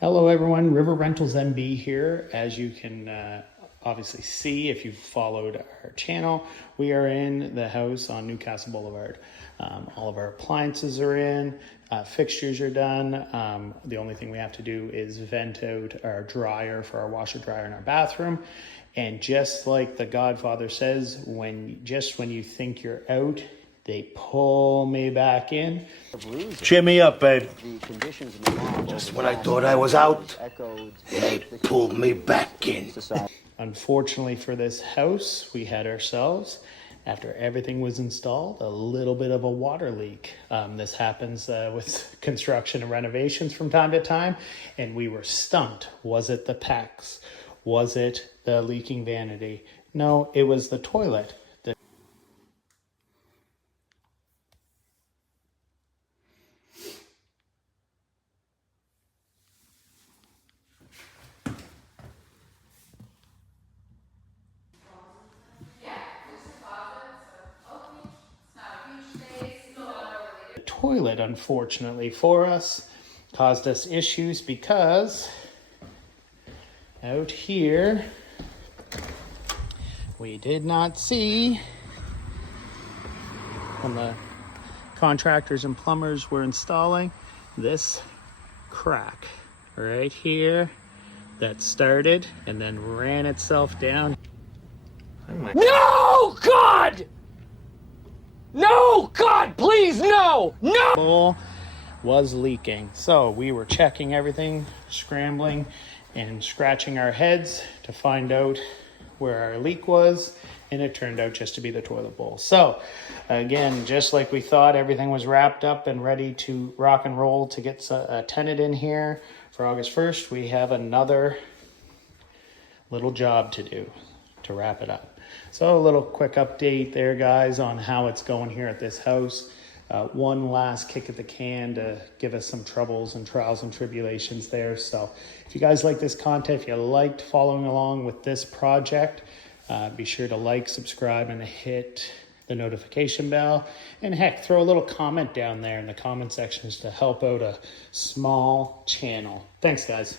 Hello everyone, River Rentals MB here. As you can obviously see if you've followed our channel, we are in the house on Newcastle Boulevard. All of our appliances are in, fixtures are done. The only thing we have to do is vent out our dryer for our washer dryer in our bathroom. And just like the Godfather says, when you think you're out, they pull me back in. Cheer me up, babe. Just when I thought I was out, they pulled me back in. Unfortunately for this house, we had ourselves, after everything was installed, a little bit of a water leak. This happens with construction and renovations from time to time, and we were stumped. Was it the PEX? Was it the leaking vanity? No, it was the toilet. The toilet, unfortunately for us, caused us issues because out here we did not see, when the contractors and plumbers were installing, this crack right here that started and then ran itself down. No, God! No, God, please, no! No! Bowl was leaking. So we were checking everything, scrambling and scratching our heads to find out where our leak was, and it turned out just to be the toilet bowl. So again, just like we thought, everything was wrapped up and ready to rock and roll to get a tenant in here for August 1st. We have another little job to do to wrap it up. So a little quick update there, guys, on how it's going here at this house. One last kick at the can to give us some troubles and trials and tribulations there. So if you guys like this content, if you liked following along with this project, be sure to like, subscribe, and hit the notification bell. And heck, throw a little comment down there in the comment sections to help out a small channel. Thanks, guys.